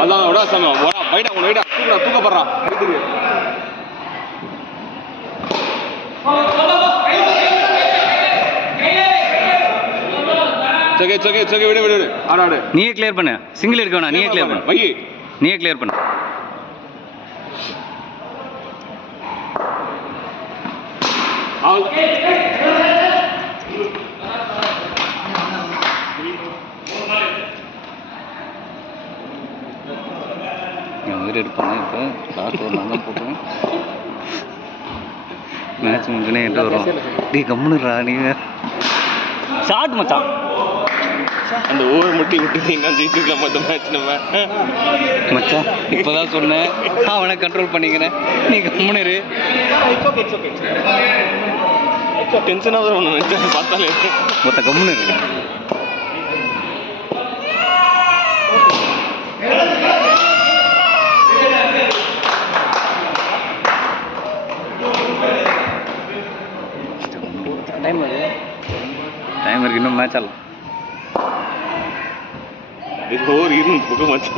அதான் விடா சாமி போடா பைடா உங்களை வைடா தூக்கப்படுறா வீட்டுக்கு சகே விடு விடு ஆடாடு நீயே கிளியர் பண்ணு சிங்கிள் எடுக்க வேணாம் நீயே கிளியர் பண்ணு வை நீயே கிளியர் பண்ணு என் உயிர் எடுப்பாங்க இப்போ லாஸ்ட் ஒரு நான் தான் போட்டேன் மேட்ச் முடிஞ்சுனே என்கிட்ட வரும் டீ கம்முனுறா நீ ஷார்ட் மச்சான் அந்த ஓவர் முட்டி விட்டுட்டீங்கன்னா ஜெயிச்சுக்கலாம் மொத்த மேட்ச் நம்ம மச்சான் இப்போதான் சொன்னேன் அவனை கண்ட்ரோல் பண்ணிக்கிறேன் நீ கம்முனு டென்ஷனாக தான் ஒன்று நினச்சேன் பார்த்தாலே மொத்த கம்முனு இருக்கு டைம் இருக்கு இன்னும் மேட்ச் ஆடலாம் இது ஓவர் இருந்து பக்கம் வச்சு